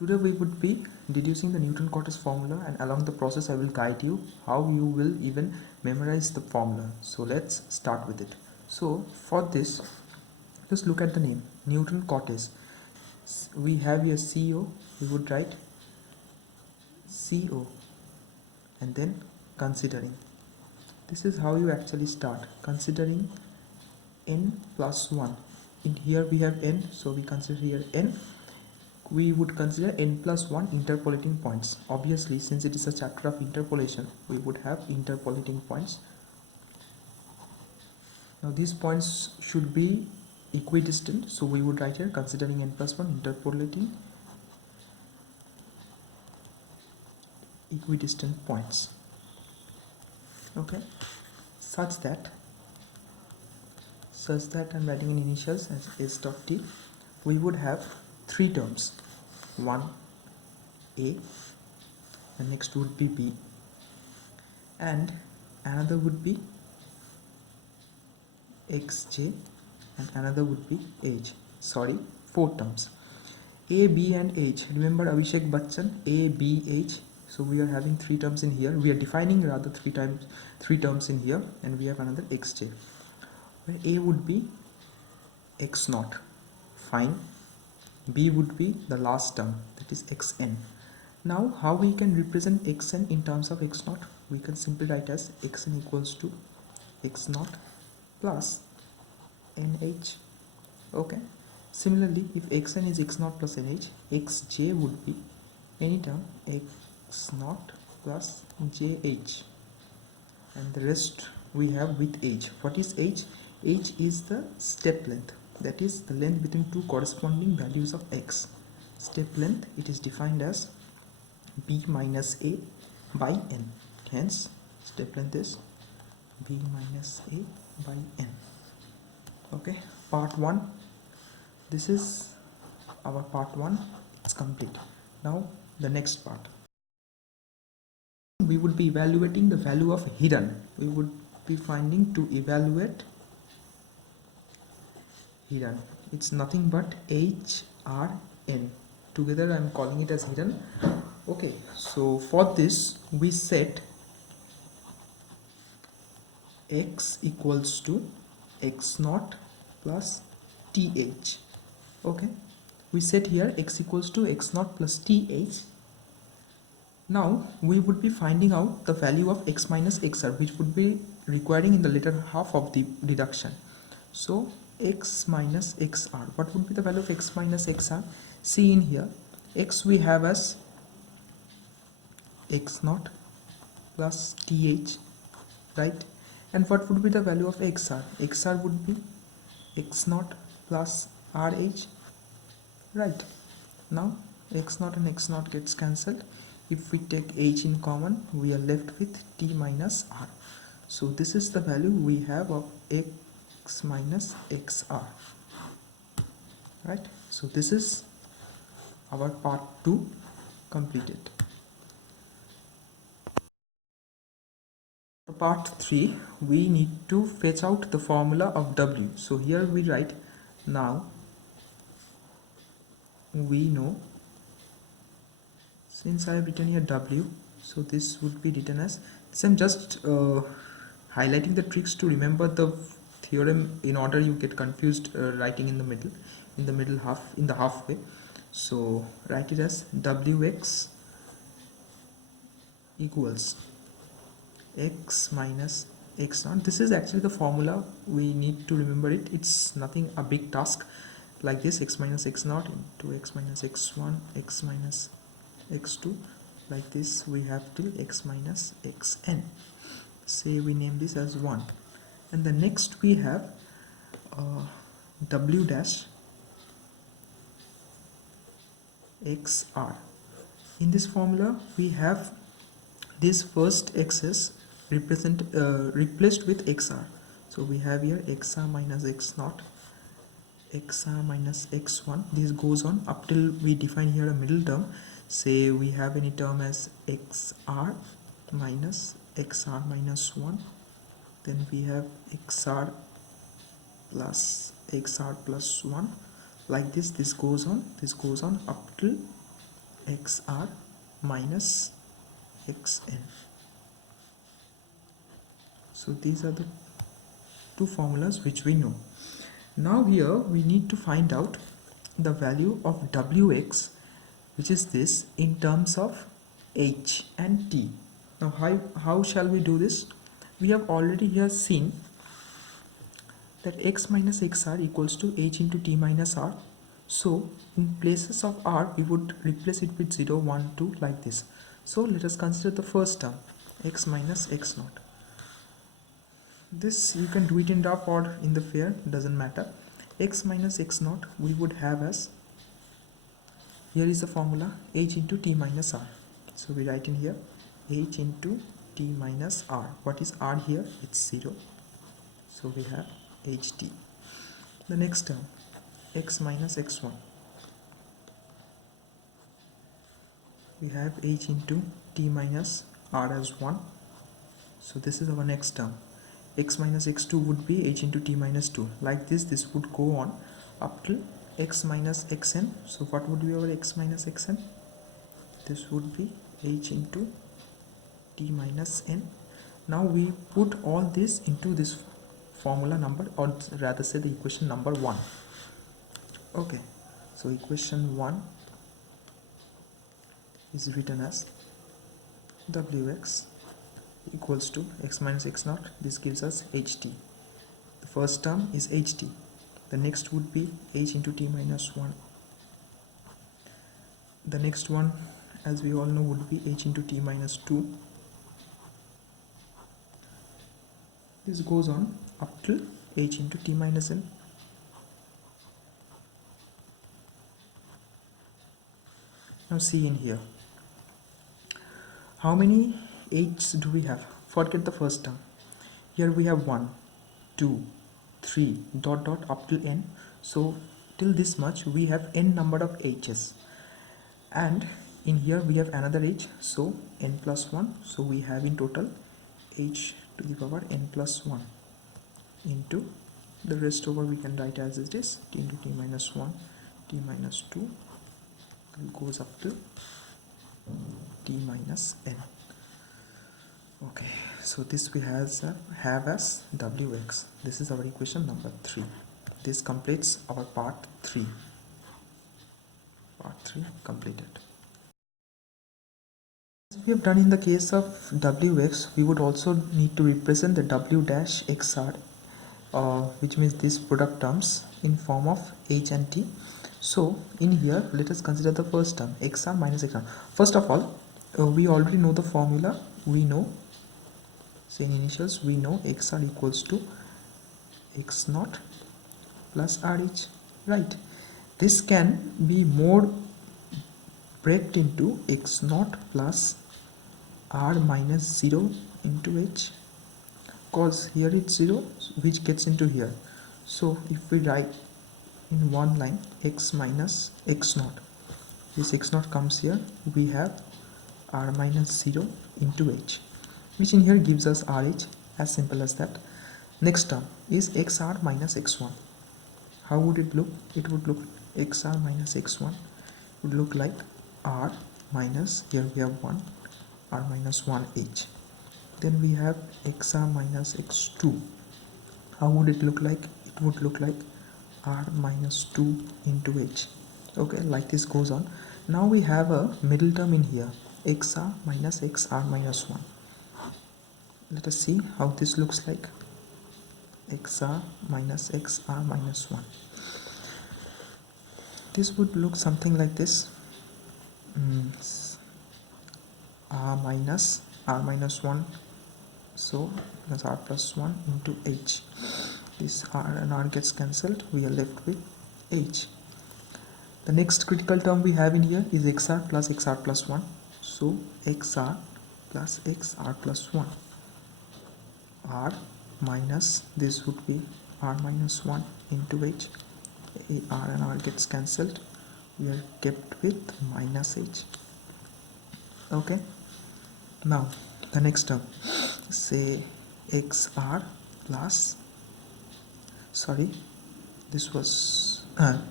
Today we would be deducing the Newton-Cotes formula, and along the process I will guide you how you will even memorize the formula. So let's start with it. So for this, just look at the name Newton-Cotes. We have here CO, we would write CO and then considering. This is how you actually start, considering n plus 1. In here we have n, so we consider here n. We would consider n plus 1 interpolating points. Obviously, since it is a chapter of interpolation, we would have interpolating points. Now these points should be equidistant, so we would write here considering n plus 1 interpolating equidistant points. Okay, such that I'm writing in initials as s dot t. We would have three terms. One A, the next would be B, and another would be xj, and another would be h. Sorry, four terms. A, B and H. Remember Abhishek Bachchan, A, B, H. So we are having three terms in here. We are defining rather three terms in here, and we have another xj. Where A would be x naught. Fine. B would be the last term, that is xn. Now how we can represent xn in terms of x naught? We can simply write as xn equals to x naught plus nh. Okay. Similarly, if xn is x naught plus nh, xj would be any term x naught plus jh, and the rest we have with h. What is h? H is the step length, that is the length between two corresponding values of x. Step length, it is defined as b minus a by n. Hence step length is b minus a by n. Okay, part 1. This is our part 1. It's complete. Now the next part, we would be evaluating the value of hidden. We would be finding to evaluate hidden. It's nothing but HRN. Together I am calling it as hidden. Okay, so for this we set x equals to x naught plus th. Okay, we set here x equals to x naught plus th. Now we would be finding out the value of x minus xr, which would be requiring in the later half of the deduction. So x minus xr, what would be the value of x minus xr? See in here, x we have as x naught plus th, right? And what would be the value of xr? Xr would be x naught plus rh, right? Now x naught and x naught gets cancelled. If we take h in common, we are left with t minus r. So this is the value we have of x minus xr, right? So this is our part 2 completed. For part 3, we need to fetch out the formula of w. So here we write, now we know, since I have written here w, so this would be written as this. I'm just highlighting the tricks to remember the theorem in order you get confused writing in the halfway. So write it as WX equals x minus x naught. This is actually the formula, we need to remember it. It's nothing a big task like this, x minus x naught into x minus x1, x minus x2, like this we have till x minus xn. Say we name this as 1, and the next we have w dash xr. In this formula we have this first x's replaced with xr. So we have here xr minus x naught, xr minus x1. This goes on up till we define here a middle term. Say we have any term as xr minus xr minus 1, then we have xr plus 1, like this goes on up till xr minus xn. So these are the two formulas which we know. Now here we need to find out the value of wx, which is this, in terms of h and t. Now how shall we do this? We have already here seen that x minus xr equals to h into t minus r. So in places of r we would replace it with 0, 1, 2 like this. So let us consider the first term, x minus x naught. This you can do it in rough or in the fair, doesn't matter. X minus x naught we would have as, here is the formula, h into t minus r. So we write in here h into t minus r. What is r here? It's 0. So we have ht. The next term, x minus x1. We have h into t minus r as 1. So this is our next term. X minus x2 would be h into t minus 2. Like this would go on up till x minus xn. So what would be our x minus xn? This would be h into t minus n. Now we put all this into this formula number, or rather say the equation number 1. Okay, so equation 1 is written as wx equals to x minus x naught. This gives us ht. The first term is ht. The next would be h into t minus 1. The next one, as we all know, would be h into t minus 2. This goes on up till h into t minus n. Now see in here, how many h's do we have? Forget the first term. Here we have 1, 2, 3, dot dot up till n. So till this much we have n number of h's, and in here we have another h, so n plus 1. So we have in total h to the power n plus 1 into the rest over we can write as it is, t into t minus 1, t minus 2, goes up to t minus n. Okay, so this we have as wx. This is our equation number 3. This completes our part 3. Part 3 completed. As we have done in the case of wx, we would also need to represent the w dash xr, which means these product terms, in form of h and t. So in here let us consider the first term, xr minus x naught. First of all, we already know the formula. We know, say in initials, we know xr equals to x naught plus rh, right? This can be more breaked into x naught plus r minus 0 into h, cause here it's 0 which gets into here. So if we write in one line x minus x naught, this x naught comes here, we have r minus 0 into h, which in here gives us rh, as simple as that. Next term is xr minus x1. How would it look? It would look xr minus x1 would look like r minus, here we have 1, r minus 1h. Then we have xr minus x2. How would it look like? It would look like r minus 2 into h. Okay, like this goes on. Now we have a middle term in here, xr minus xr minus 1. Let us see how this looks like. xr minus xr minus 1. This would look something like this. R minus 1, so plus r plus 1 into h. This r and r gets cancelled, we are left with h. The next critical term we have in here is xr plus xr plus 1. So xr plus xr plus 1. R minus, this would be r minus 1 into h. R and r gets cancelled, we are kept with minus h. Okay, now the next term, say xr plus, sorry, this was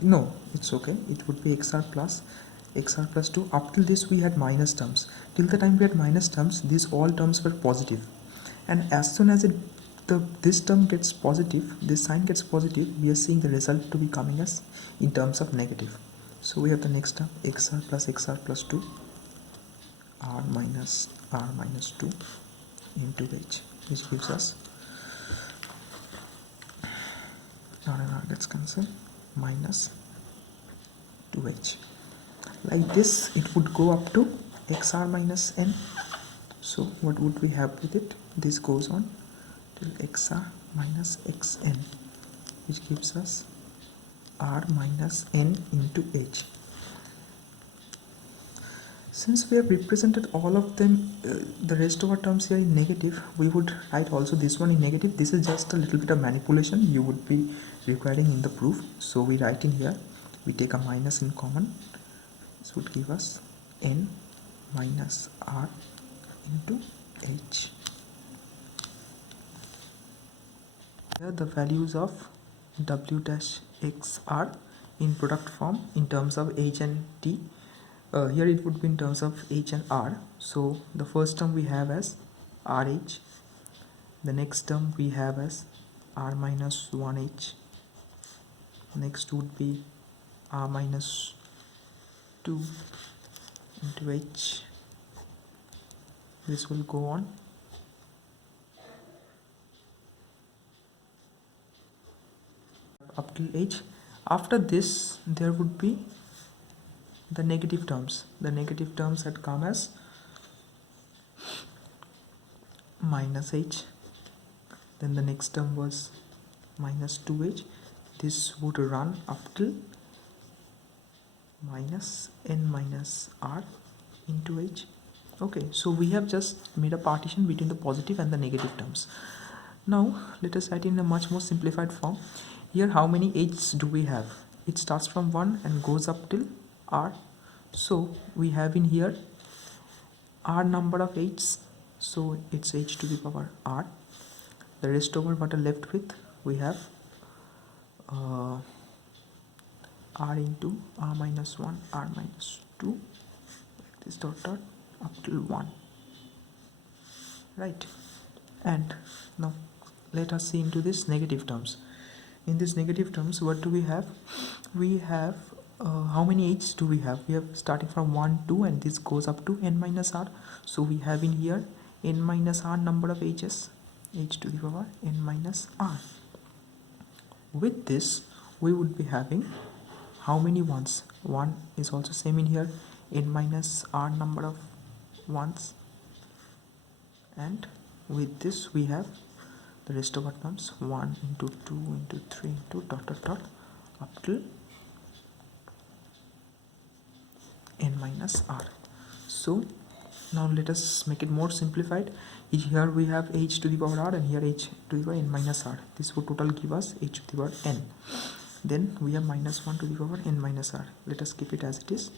no, it's okay, it would be xr plus xr plus 2. Up till this we had minus terms. Till the time we had minus terms, these all terms were positive, and as soon as this term gets positive, this sign gets positive, we are seeing the result to be coming as in terms of negative. So we have the next term xr plus 2 r minus 2 into h, which gives us r and r gets cancelled, minus 2h. Like this it would go up to xr minus n. So what would we have with it? This goes on till xr minus xn, which gives us r minus n into h. Since we have represented all of them, the rest of our terms here in negative, we would write also this one in negative. This is just a little bit of manipulation you would be requiring in the proof. So we write in here, we take a minus in common. This would give us n minus r into h. Here the values of w dash x are in product form in terms of h and t. Here it would be in terms of h and r. So the first term we have as rh, the next term we have as r minus 1h, next would be r minus 2 into h. This will go on up till h. After this there would be the negative terms. The negative terms had come as minus h, then the next term was minus 2h. This would run up till minus n minus r into h. Okay, so we have just made a partition between the positive and the negative terms. Now let us write in a much more simplified form. Here how many h's do we have? It starts from 1 and goes up till r. So we have in here r number of h's, so it's h to the power r. The rest over what are left with, we have r into r minus 1, r minus 2, like this dot dot up till 1, right? And now let us see into this negative terms. In this negative terms, what do we have? We have how many h's do we have? We have starting from 1, 2, and this goes up to n minus r. So we have in here n minus r number of h's, h to the power n minus r. With this we would be having how many ones? 1 is also same in here, n minus r number of ones, and with this we have the rest of our terms 1 into 2 into 3 into dot dot dot up till n minus r. So now let us make it more simplified. Here we have h to the power r and here h to the power n minus r. This would total give us h to the power n. Then we have minus 1 to the power n minus r. Let us keep it as it is.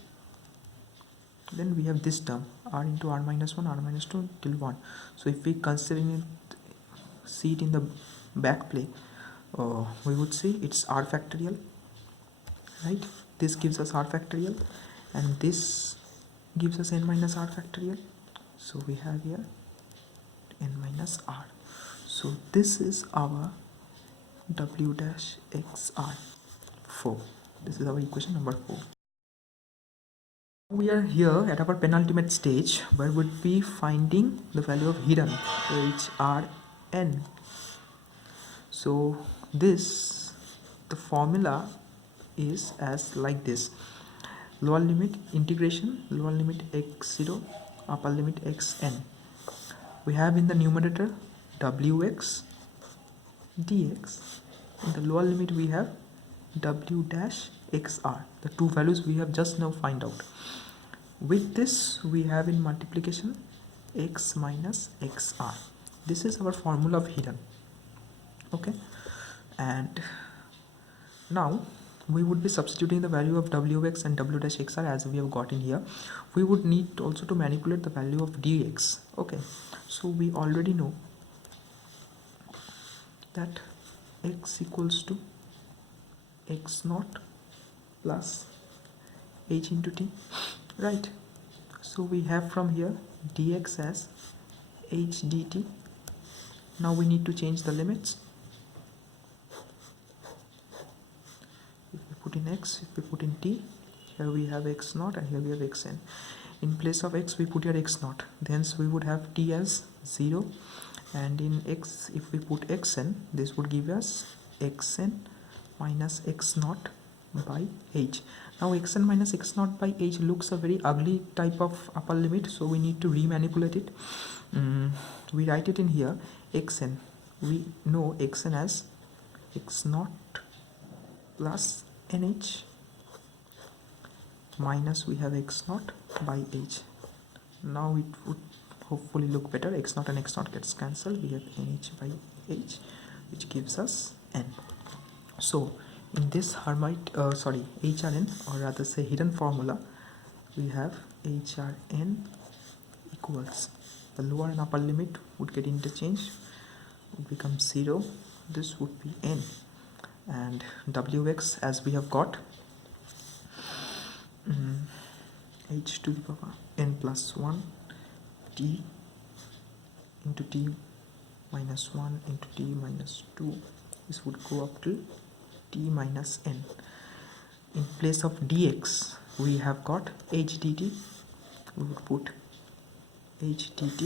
Then we have this term r into r minus 1, r minus 2 till 1. So if we consider it, see it in the back play, we would see it's r factorial, right? This gives us r factorial and this gives us n minus r factorial. So we have here n minus r. So this is our w dash x r 4. This is our equation number 4. We are here at our penultimate stage where we'll be finding the value of hidden h r n. So this, the formula is as like this: lower limit integration, lower limit x0, upper limit xn. We have in the numerator wx dx. In the lower limit we have w dash xr, the two values we have just now find out. With this we have in multiplication x minus xr. This is our formula of hidden. Okay, and now we would be substituting the value of wx and w dash xr as we have got in here. We would need also to manipulate the value of dx. Okay, so we already know that x equals to x naught plus h into t, right? So we have from here dx as h dt. Now we need to change the limits. If we put in x, if we put in t, here we have x naught and here we have xn. In place of x we put here x naught, thence we would have t as 0, and in x if we put xn, this would give us xn minus x naught by h. Now xn minus x naught by h looks a very ugly type of upper limit, so we need to remanipulate it. We write it in here xn. We know xn as x naught plus nh minus we have x naught by h. Now it would hopefully look better. X naught and x naught gets cancelled. We have nh by h, which gives us n. So in this HRN, or rather say hidden formula, we have HRN equals, the lower and upper limit would get interchanged, would become 0. This would be n, and WX as we have got h to the power n plus 1 t into t minus 1 into t minus 2. This would go up to t minus n. In place of dx we have got h dt. We would put h dt,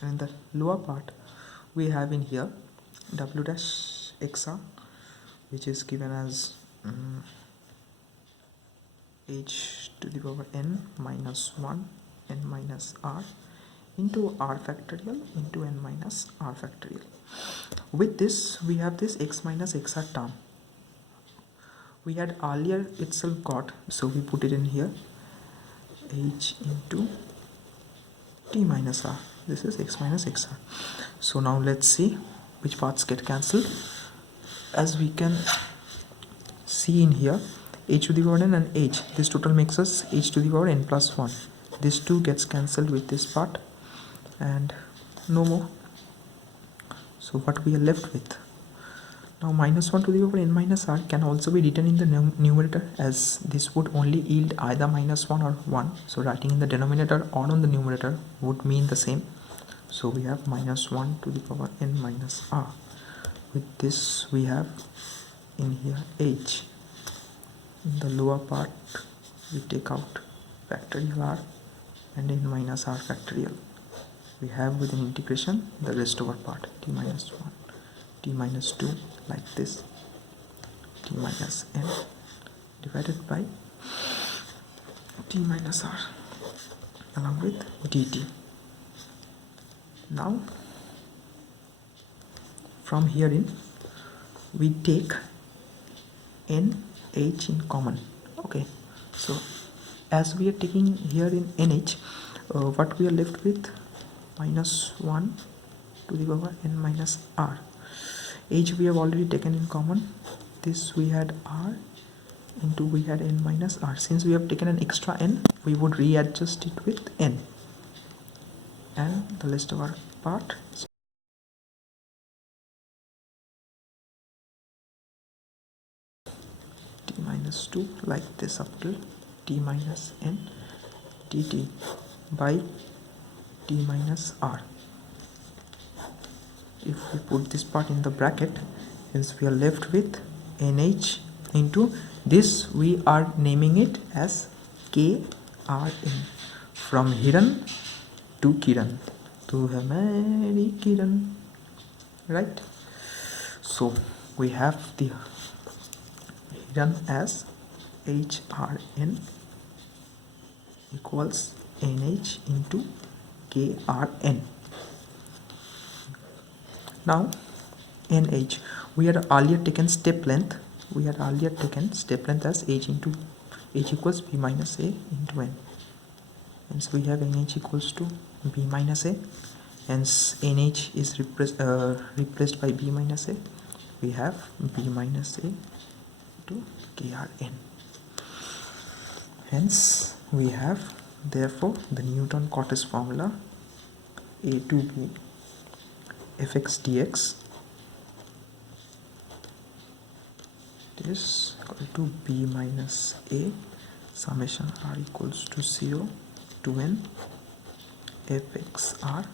and in the lower part we have in here w dash xr, which is given as h to the power n minus 1 n minus r into r factorial into n minus r factorial. With this we have this x minus xr term we had earlier itself got, so we put it in here, h into t minus r. This is x minus xr. So now let's see which parts get cancelled. As we can see in here, h to the power n and h, this total makes us h to the power n plus 1. This 2 gets cancelled with this part and no more. So what we are left with now, minus 1 to the power n minus r can also be written in the numerator, as this would only yield either minus 1 or 1. So writing in the denominator or on the numerator would mean the same. So we have minus 1 to the power n minus r. With this we have in here h. In the lower part we take out factorial r and n minus r factorial. We have with an integration the rest over part, t minus 1, t minus 2, like this, t minus n divided by t minus r along with dt. Now from here in we take n h in common. Okay, so as we are taking here in nh, what we are left with, minus 1 to the power n minus r. H we have already taken in common. This we had r into we had n minus r. Since we have taken an extra n, we would readjust it with n, and the rest of our part t minus 2, like this, up to t minus n dt by t minus r. If we put this part in the bracket, hence we are left with nh into this, we are naming it as krn, from Hiran to Kiran, to Hamari Kiran, right? So we have the Hiran as hrn equals nh into krn. Now nh, we had earlier taken step length. We had earlier taken step length as h into h equals b minus a into n. Hence we have nh equals to b minus a. Hence nh is replaced by b minus a. We have b minus a to krn. Hence we have therefore the Newton Cotes formula, a to b fx dx is equal to b minus a summation r equals to 0 to n fx r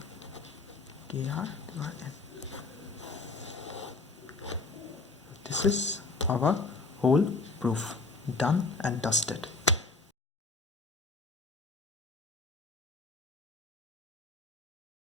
kr divided n. This is our whole proof, done and dusted.